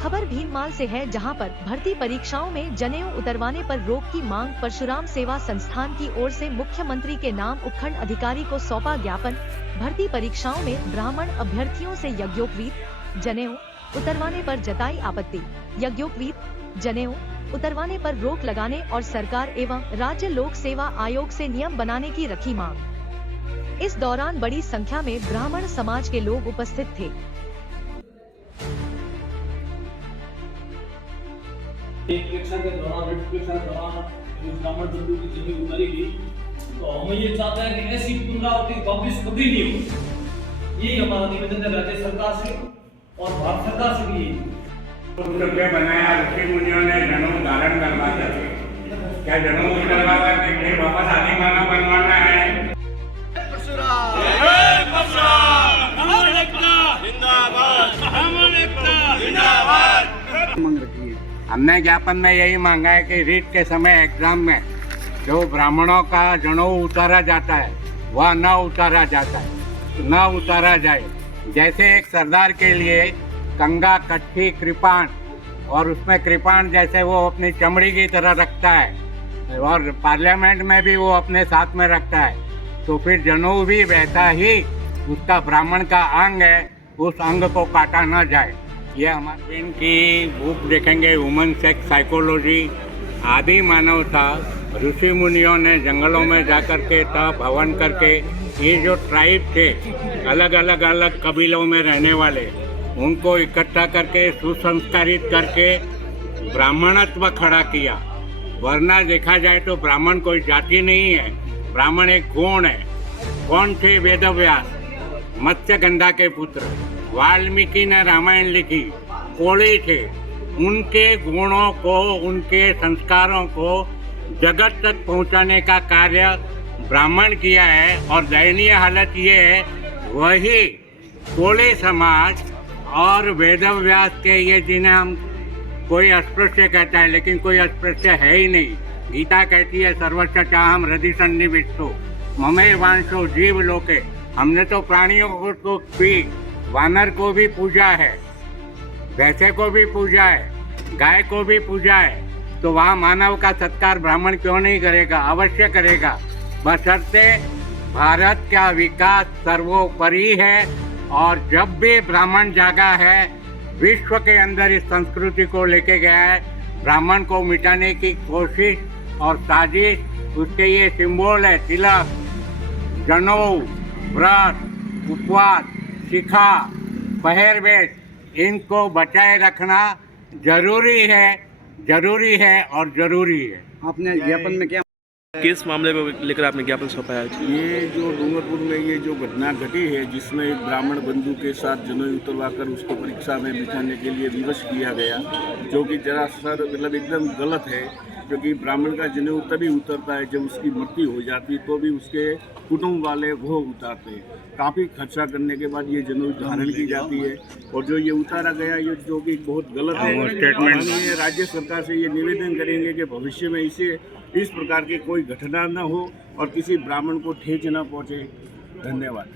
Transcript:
खबर भीनमाल से है, जहां पर भर्ती परीक्षाओं में जनेऊ उतरवाने पर रोक की मांग परशुराम सेवा संस्थान की ओर से मुख्यमंत्री के नाम उपखंड अधिकारी को सौंपा ज्ञापन। भर्ती परीक्षाओं में ब्राह्मण अभ्यर्थियों से यज्ञोपवीत जनेऊ उतरवाने पर जताई आपत्ति। यज्ञोपवीत जनेऊ उतरवाने पर रोक लगाने और सरकार एवं राज्य लोक सेवा आयोग से नियम बनाने की रखी मांग। इस दौरान बड़ी संख्या में ब्राह्मण समाज के लोग उपस्थित थे। इलेक्शन के दौरान ब्राह्मण बंधु की जमीन उतारी गई, तो हम ये चाहते हैं कि ऐसी पुनरावृत्ति वापिस कभी नहीं हो। यही हमारा निवेदन है राज्य सरकार से और भारत सरकार से भी। तो बनाया ऋषि मुनियों ने जन्म धारण करवा चाहिए, क्या जन्म उतरवा करके वापस आदि मानव बनवाना है? हमने ज्ञापन में यही मांगा है कि रीट के समय एग्जाम में जो ब्राह्मणों का जनेऊ उतारा जाता है वह न उतारा जाए। जैसे एक सरदार के लिए कंगा, कट्ठी, कृपाण, और उसमें कृपाण जैसे वो अपनी चमड़ी की तरह रखता है और पार्लियामेंट में भी वो अपने साथ में रखता है, तो फिर जनेऊ भी वैसा ही उसका ब्राह्मण का अंग है, उस अंग को काटा न जाए। ये हमारे इनकी बुक देखेंगे, वुमेन सेक्स साइकोलॉजी। आदि मानव था, ऋषि मुनियों ने जंगलों में जाकर के तप हवन करके ये जो ट्राइब थे, अलग अलग कबीलों में रहने वाले, उनको इकट्ठा करके सुसंस्कारित करके ब्राह्मणत्व खड़ा किया। वरना देखा जाए तो ब्राह्मण कोई जाति नहीं है, ब्राह्मण एक गुण है। कौन थे? वेदव्यास, मत्स्यगंधा के पुत्र। वाल्मीकि ने रामायण लिखी, कोली थे। उनके गुणों को, उनके संस्कारों को जगत तक पहुंचाने का कार्य ब्राह्मण किया है। और दयनीय हालत ये है, वही कोली समाज और वेदव्यास के, ये जिन्हें हम कोई अस्पृश्य कहता है, लेकिन कोई अस्पृश्य है ही नहीं। गीता कहती है सर्वस्य चाहम हृदि सन्निविष्टो ममे वांशो जीव लोके। हमने तो प्राणियों को भी, वानर को भी पूजा है, भैंसे को भी पूजा है, गाय को भी पूजा है, तो वहाँ मानव का सत्कार ब्राह्मण क्यों नहीं करेगा? अवश्य करेगा, बशर्ते भारत का विकास सर्वोपरि है। और जब भी ब्राह्मण जागा है, विश्व के अंदर इस संस्कृति को लेके गया है, ब्राह्मण को मिटाने की कोशिश और साजिश, उसके ये सिंबल है, तिलक, जनेऊ, व्रत, उपवास, शिखा, पहरवेश, इनको बचाए रखना जरूरी है और जरूरी है। आपने ज्ञापन में क्या किस मामले में लेकर आपने ज्ञापन सौंपा है? ये जो डूंगरपुर में ये जो घटना घटी है, जिसमें एक ब्राह्मण बंधु के साथ जनेऊ उतरवाकर उसको परीक्षा में बिठाने के लिए विवश किया गया, जो कि जरा सर मतलब एकदम गलत है। क्योंकि ब्राह्मण का जनेऊ तभी उतरता है जब उसकी मृत्यु हो जाती है, तो भी उसके कुटुंब वाले वो उतारते हैं। काफ़ी खर्चा करने के बाद ये जनेऊ धारण की जाती है, और जो ये उतारा गया, ये जो कि बहुत गलत है। स्टेटमेंट राज्य सरकार से ये निवेदन करेंगे कि भविष्य में इस प्रकार की कोई घटना न हो और किसी ब्राह्मण को ठेस न पहुँचे। धन्यवाद।